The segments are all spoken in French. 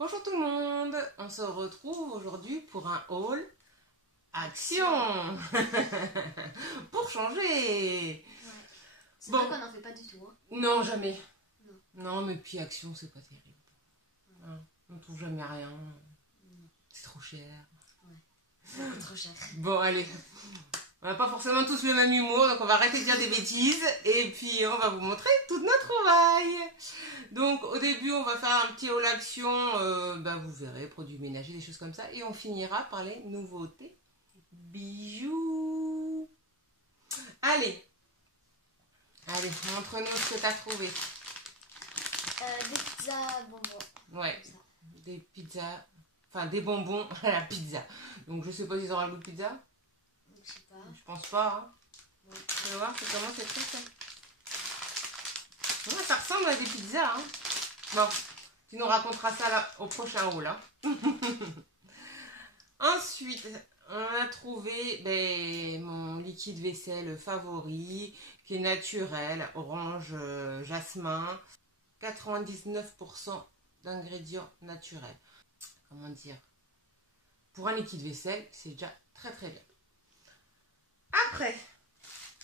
Bonjour tout le monde, on se retrouve aujourd'hui pour un haul action pour changer. Ouais. C'est Bon. vrai qu'on n'en fait pas du tout. Hein. Non, jamais. Non. Non, mais puis action, c'est pas terrible. Hein, on trouve jamais rien. C'est trop cher. Ouais. Trop cher. Bon, allez. On n'a pas forcément tous le même humour, donc on va arrêter de dire des bêtises et puis on va vous montrer toute notre trouvaille. Donc au début, on va faire un petit haul action, vous verrez, produits ménagers, des choses comme ça, et on finira par les nouveautés bijoux. Allez, montre-nous ce que tu as trouvé. Des pizzas bonbons. Ouais, des pizzas, enfin des bonbons à la pizza. Donc je sais pas s'ils auront le goût de pizza. Je sais pas. Je pense pas. Hein. Ouais. Tu vas voir, c'est comment c'est fait ça. Ouais, ça ressemble à des pizzas. Hein. Bon, tu nous raconteras ça là, au prochain haul. Hein. Ensuite, on a trouvé mon liquide vaisselle favori, qui est naturel, orange jasmin, 99% d'ingrédients naturels. Comment dire? Pour un liquide vaisselle, c'est déjà très très bien. Après,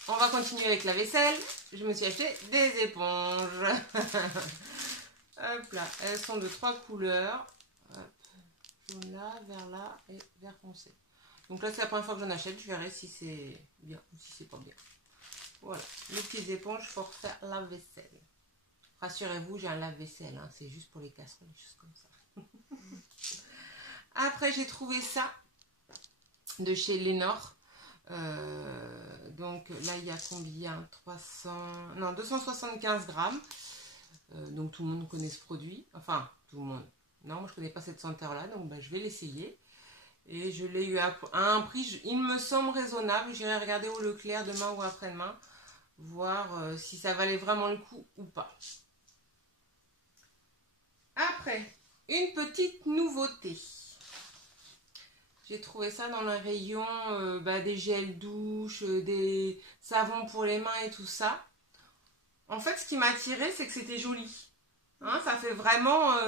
on va continuer avec la vaisselle. Je me suis acheté des éponges. Hop là, elles sont de 3 couleurs. Hop. Jaune là, vert là et vert foncé. Donc là, c'est la première fois que j'en achète. Je verrai si c'est bien ou si c'est pas bien. Voilà, les petites éponges pour faire la vaisselle. Rassurez-vous, j'ai un lave-vaisselle. Hein. C'est juste pour les casseroles, des choses comme ça. Après, j'ai trouvé ça de chez Lénore. Donc là il y a combien 275 grammes. Donc tout le monde connaît ce produit. Enfin, tout le monde. Non, moi je connais pas cette senteur-là. Donc je vais l'essayer. Et je l'ai eu à un prix, il me semble raisonnable. J'irai regarder au Leclerc demain ou après-demain. Voir si ça valait vraiment le coup ou pas. Après, une petite nouveauté. J'ai trouvé ça dans le rayon des gels douche, des savons pour les mains et tout ça. En fait, ce qui m'a attiré, c'est que c'était joli. Hein, ça fait vraiment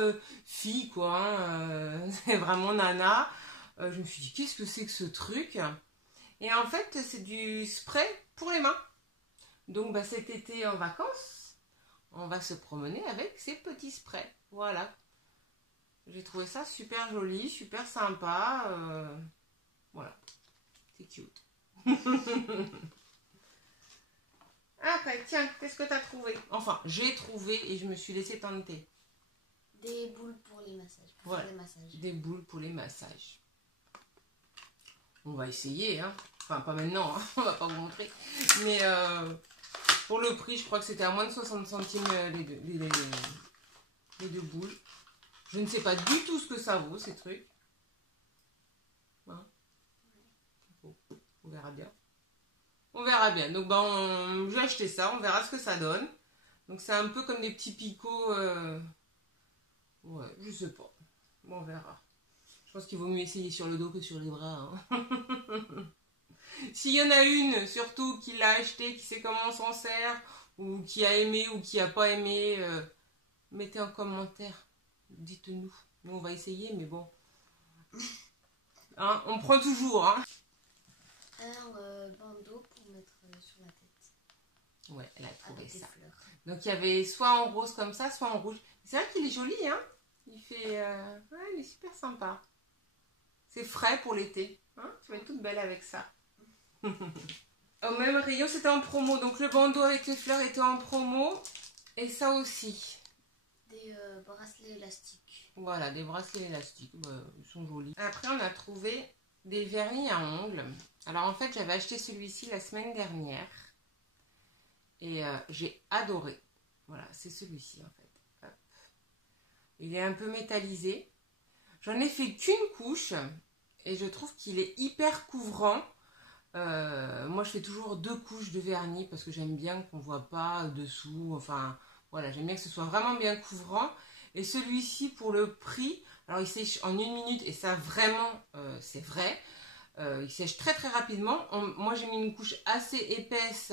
fille, quoi. Hein, c'est vraiment nana. Je me suis dit, qu'est-ce que c'est que ce truc? Et en fait, c'est du spray pour les mains. Donc, cet été en vacances, on va se promener avec ces petits sprays. Voilà. J'ai trouvé ça super joli, super sympa. Voilà, c'est cute. Après, tiens, qu'est-ce que tu as trouvé? Enfin, j'ai trouvé et je me suis laissé tenter. Des boules pour les massages. Pour faire des massages. Des boules pour les massages. On va essayer, hein. Enfin, pas maintenant, hein. On va pas vous montrer. Mais pour le prix, je crois que c'était à moins de 60 centimes les deux boules. Je ne sais pas du tout ce que ça vaut, ces trucs. Hein? On verra bien. On verra bien. Donc, je vais acheter ça. On verra ce que ça donne. Donc, c'est un peu comme des petits picots. Ouais, je sais pas. Bon, on verra. Je pense qu'il vaut mieux essayer sur le dos que sur les bras. Hein. S'il y en a une, surtout, qui l'a acheté, qui sait comment on s'en sert, ou qui a aimé ou qui n'a pas aimé, mettez en commentaire. Dites-nous. Nous, on va essayer, mais bon. Hein, on prend toujours. Hein. Un bandeau pour mettre sur la tête. Ouais, elle a trouvé avec ça. Des fleurs. Donc, il y avait soit en rose comme ça, soit en rouge. C'est vrai qu'il est joli, hein. Il fait... ouais, il est super sympa. C'est frais pour l'été. Hein, tu vas être toute belle avec ça. Au même rayon, c'était en promo. Donc, le bandeau avec les fleurs était en promo. Et ça aussi. Des bracelets élastiques. Voilà, des bracelets élastiques. Ils sont jolis. Après, on a trouvé des vernis à ongles. Alors, en fait, j'avais acheté celui-ci la semaine dernière. Et j'ai adoré. Voilà, c'est celui-ci, en fait. Hop. Il est un peu métallisé. J'en ai fait qu'une couche. Et je trouve qu'il est hyper couvrant. Moi, je fais toujours 2 couches de vernis parce que j'aime bien qu'on ne voit pas dessous. Enfin, voilà, j'aime bien que ce soit vraiment bien couvrant. Et celui-ci, pour le prix, alors il sèche en 1 minute et ça, vraiment, c'est vrai. Il sèche très très rapidement. Moi, j'ai mis une couche assez épaisse.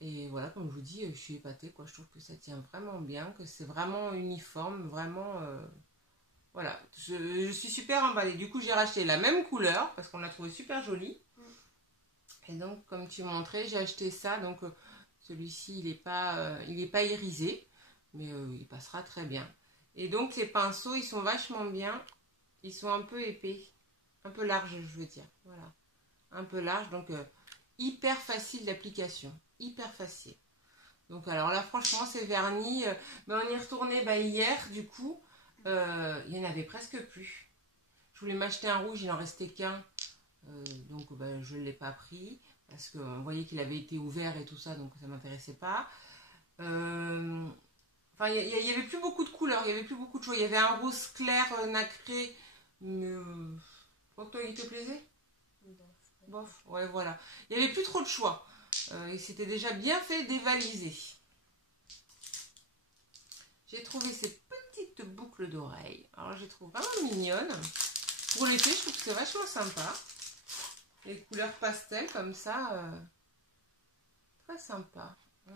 Et voilà, comme je vous dis, je suis épatée, quoi. Je trouve que ça tient vraiment bien, que c'est vraiment uniforme, vraiment... Voilà, je suis super emballée. Du coup, j'ai racheté la même couleur parce qu'on l'a trouvé super jolie. Et donc, comme tu montrais, j'ai acheté ça. Donc, celui-ci, il n'est pas irisé, mais il passera très bien. Et donc, les pinceaux, ils sont vachement bien. Ils sont un peu épais, un peu larges, je veux dire. Voilà, un peu large, donc hyper facile d'application, hyper facile. Donc, alors là, franchement, ces vernis, on y est retourné hier, du coup, il n'y en avait presque plus. Je voulais m'acheter un rouge, il n'en restait qu'un. Donc je ne l'ai pas pris parce qu'on voyait qu'il avait été ouvert et tout ça, donc ça ne m'intéressait pas. Enfin, il n'y avait plus beaucoup de couleurs, il n'y avait plus beaucoup de choix. Il y avait un rose clair nacré, mais toi, il te plaisait? Bof, ouais, voilà. Il n'y avait plus trop de choix. Il s'était déjà bien fait dévaliser. J'ai trouvé ces petites boucles d'oreilles. Alors, je les trouve vraiment mignonnes. Pour l'été, je trouve que c'est vachement sympa. Les couleurs pastel comme ça, très sympa. Je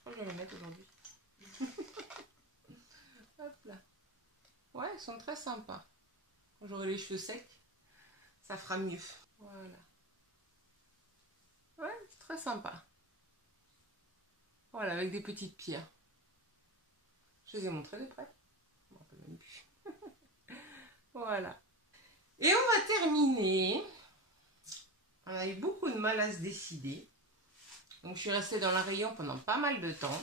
crois que je vais les mettre aujourd'hui. Hop là. Ouais, elles sont très sympas. Quand j'aurai les cheveux secs, ça fera mieux. Voilà. Ouais, c'est très sympa. Voilà, avec des petites pierres. Je les ai montrées de près. Je me rappelle même plus. Voilà. Et on va terminer. On a eu beaucoup de mal à se décider. Donc je suis restée dans la rayon pendant pas mal de temps.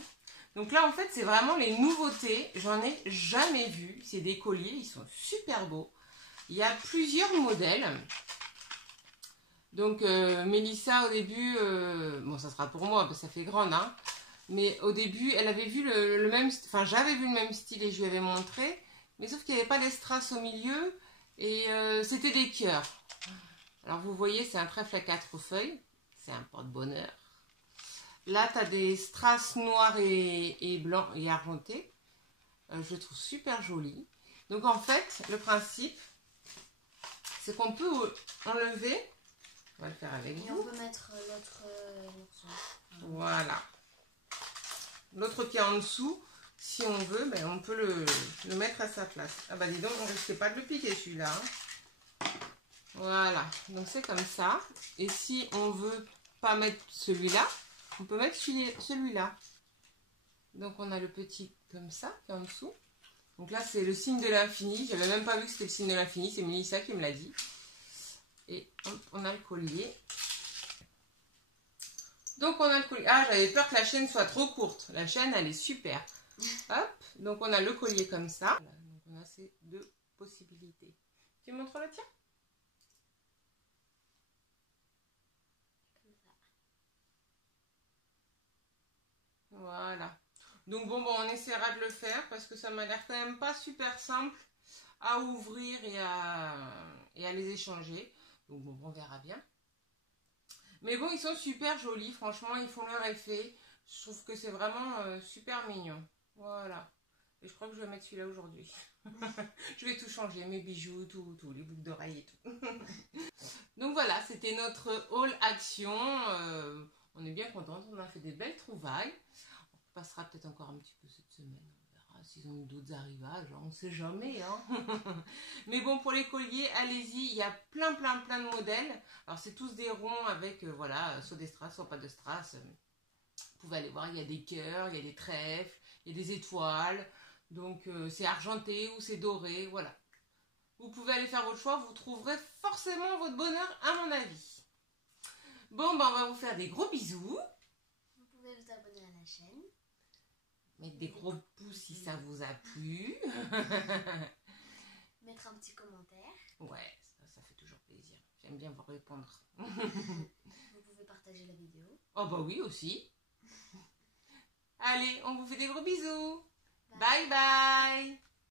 Donc là en fait c'est vraiment les nouveautés. J'en ai jamais vu. C'est des colliers, ils sont super beaux. Il y a plusieurs modèles. Donc Mélissa au début, bon ça sera pour moi parce que ça fait grande, hein. Mais au début elle avait vu le même, enfin j'avais vu le même style et je lui avais montré. Mais sauf qu'il n'y avait pas les strass au milieu et c'était des cœurs. Alors vous voyez c'est un trèfle à 4 feuilles. C'est un porte-bonheur. Là, tu as des strass noirs et blancs et argentés. Je le trouve super joli. Donc, en fait, le principe, c'est qu'on peut enlever. On va le faire avec vous. Et on peut mettre l'autre Voilà. L'autre qui est en dessous, si on veut, on peut le mettre à sa place. Ah bah dis donc, on ne risque pas de le piquer celui-là. Hein. Voilà. Donc, c'est comme ça. Et si on veut pas mettre celui-là, on peut mettre celui-là. Donc on a le petit comme ça qui est en dessous. Donc là c'est le signe de l'infini. J'avais même pas vu que c'était le signe de l'infini. C'est Mélissa qui me l'a dit. Et hop, on a le collier. Donc on a le collier. Ah, j'avais peur que la chaîne soit trop courte. La chaîne elle est super. Hop. Donc on a le collier comme ça. Voilà, donc on a ces deux possibilités. Tu montres le tien? Voilà. Donc bon, on essaiera de le faire parce que ça m'a l'air quand même pas super simple à ouvrir et à les échanger. Donc bon, on verra bien. Mais bon, ils sont super jolis. Franchement, ils font leur effet. Je trouve que c'est vraiment super mignon. Voilà. Et je crois que je vais mettre celui-là aujourd'hui. Je vais tout changer, mes bijoux, tout, les boucles d'oreilles et tout. Donc voilà, c'était notre haul action. On est bien contente, on a fait des belles trouvailles. On passera peut-être encore un petit peu cette semaine. On verra s'ils ont eu d'autres arrivages, on ne sait jamais. Hein. Mais bon, pour les colliers, allez-y, il y a plein de modèles. Alors c'est tous des ronds avec, voilà, soit des strass, soit pas de strass. Vous pouvez aller voir, il y a des cœurs, il y a des trèfles, il y a des étoiles. Donc c'est argenté ou c'est doré, voilà. Vous pouvez aller faire votre choix, vous trouverez forcément votre bonheur à mon avis. Bon, on va vous faire des gros bisous. Vous pouvez vous abonner à la chaîne. Mettre des gros pouces si ça vous a plu. Mettre un petit commentaire. Ouais, ça fait toujours plaisir. J'aime bien vous répondre. Vous pouvez partager la vidéo. Oh bah oui aussi. Allez, on vous fait des gros bisous. Bye bye.